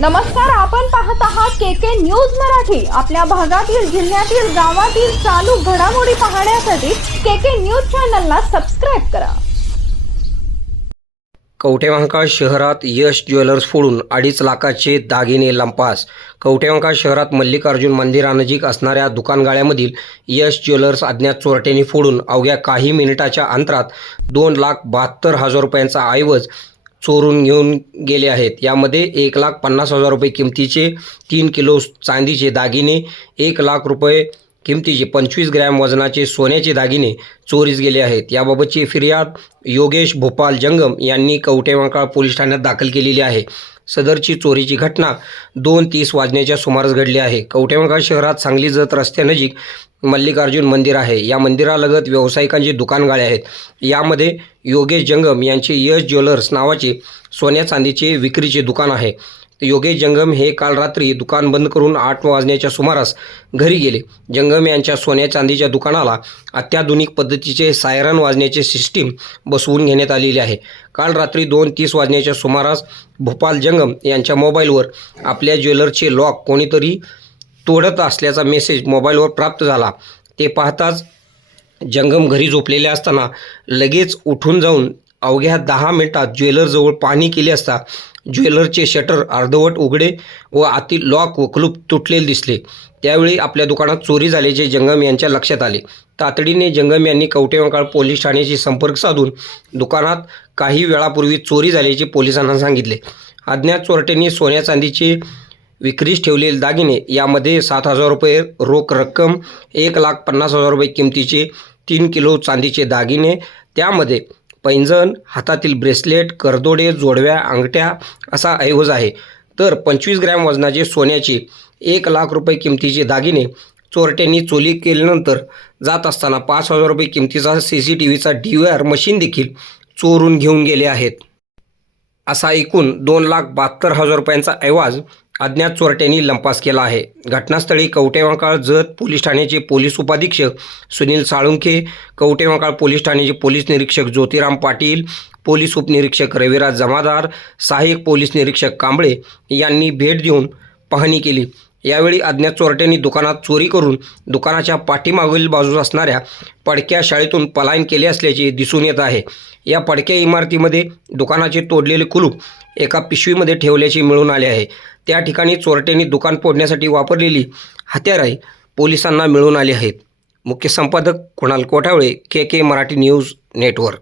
नमस्कार आपण पाहत आहात के के न्यूज मराठी. आपल्या भागातील जिल्ह्यातील गावातील चालू घडामोडी पाहण्यासाठी के के न्यूज चॅनलला सबस्क्राईब करा. कवठेमहांकाळ शहरात यश ज्वेलर्स फोडून अडीच लाखाचे दागिने लंपास. कवठेमहांकाळ शहरात मल्लिकार्जुन मंदिरानजीक असणाऱ्या दुकानगाळ्यामधील यश ज्वेलर्स अज्ञात चोरट्यांनी फोडून अवघ्या काही मिनिटाच्या अंतरात दोन लाख बहात्तर हजार रुपयांचा ऐवज चोरून घेऊन गेले आहेत. यामध्ये एक लाख पन्नास हजार रुपये किमतीचे तीन किलो चांदीचे दागिने एक लाख रुपये किमतीचे पंचवीस ग्रॅम वजनाचे सोन्याचे दागिने चोरीस गेले आहेत. याबाबतची फिर्याद योगेश भोपाल जंगम यांनी कवटेमाकाळ पोलीस ठाण्यात दाखल केलेली आहे. सदरची चोरीची घटना दोन तीस वाजण्याच्या सुमारास घडली आहे. कवठेमळगाव शहरात सांगली जत रस्त्यानजीक मल्लिकार्जुन मंदिर आहे. या मंदिरालगत व्यावसायिकांचे दुकानगाळे आहेत. यामध्ये योगेश जंगम यांचे यश ज्वेलर्स नावाचे सोन्या चांदीचे विक्रीचे दुकान आहे. योगेश जंगम हे काल रात्री दुकान बंद करून आठ वाजण्याच्या सुमारास घरी गेले. जंगम यांच्या सोन्या चांदीच्या दुकानाला अत्याधुनिक पद्धतीचे सायरन वाजण्याचे सिस्टीम बसवून घेण्यात आलेली आहे. काल रात्री दोन तीस वाजण्याच्या सुमारास भोपाल जंगम यांच्या मोबाईलवर आपल्या ज्वेलरचे लॉक कोणीतरी तोडत असल्याचा मेसेज मोबाईलवर प्राप्त झाला. ते पाहताच जंगम घरी झोपलेले असताना लगेच उठून जाऊन अवघ्या दहा मिनिटात ज्वेलरजवळ पाहणी केली असता ज्वेलरचे शटर अर्धवट उघडे व आतील लॉक व कुलूप तुटलेले दिसले. त्यावेळी आपल्या दुकानात चोरी झाल्याचे जंगम यांच्या लक्षात आले. तातडीने जंगम यांनी कवटेमकाळ पोलीस ठाण्याशी संपर्क साधून दुकानात काही वेळापूर्वी चोरी झाल्याचे पोलिसांना सांगितले. अज्ञात चोरट्यांनी सोन्या चांदीचे विक्रीस ठेवलेले दागिने यामध्ये सात हजार रुपये रोख रक्कम एक लाख पन्नास हजार रुपये किमतीचे तीन किलो चांदीचे दागिने त्यामध्ये पैंजण हातातील ब्रेसलेट करदोडे जोडव्या अंगठ्या असा ऐवज आहे. तर पंचवीस ग्रॅम वजनाचे सोन्याचे एक लाख रुपये किमतीचे दागिने चोरट्यांनी चोली केल्यानंतर जात असताना पाच हजार रुपये किमतीचा सी सी टी व्हीचा डी आर मशीन देखील चोरून घेऊन गेले आहेत. असा एकूण दोन लाख बहात्तर हजार रुपयांचा ऐवाज अज्ञात चोरट्यांनी लंपास केला आहे. घटनास्थळी कवटेवांकाळ जत पोलीस ठाण्याचे पोलीस उपाधीक्षक सुनील साळुंखे कवटेवांकाळ पोलीस ठाण्याचे पोलीस निरीक्षक ज्योतिराम पाटील पोलीस उपनिरीक्षक रविराज जमादार सहाय्यक पोलीस निरीक्षक कांबळे यांनी भेट देऊन पाहणी केली. यावेळी अज्ञात चोरट्यांनी दुकानात चोरी करून दुकानाच्या पाठीमागील बाजूस असणाऱ्या पडक्या शाळेतून पलायन केले असल्याचे दिसून येत आहे. या पडक्या इमारतीमध्ये दुकानाचे तोडलेले कुलूप एका पिशवीमध्ये ठेवल्याचे मिळून आले आहे. त्या ठिकाणी चोरट्यांनी दुकान फोडण्यासाठी वापरलेली हत्यारे पोलिसांना मिळून आली आहेत. मुख्य संपादक Kunal Kothawale K K Marathi news network.